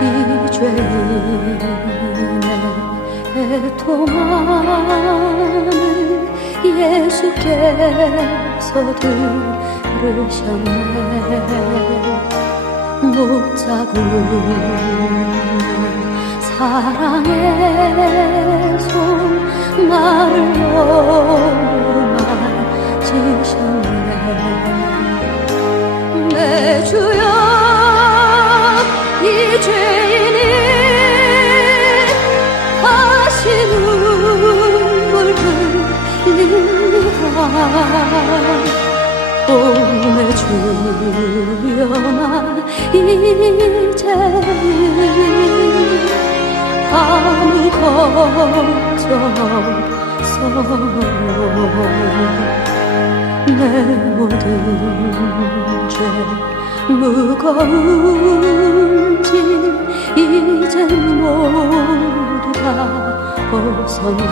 이 죄인의 애통함을 예수께서 들으셨네. 못 잡은 사랑의 손 나를 너무 만지셨네. 내 주여 이 죄인이 다시 눈물 흘립니다. 오 내 주여 난 이제는 아무 걱정 없어요. 내 모든 죄 무거운 짐 이젠 모두 다 벗었네.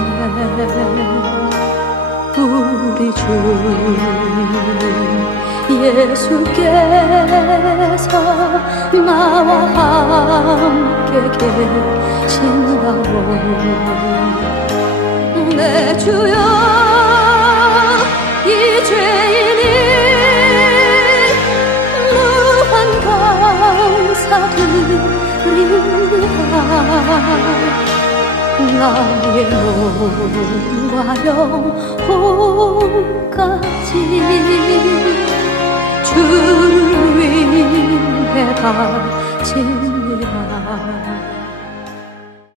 우리 주님 예수께서 나와 함께 계신다고. 내 주여 이 죄인이 무한 감사드립니다. 나의 몸과 영혼까지 주를 위해 바칩니다.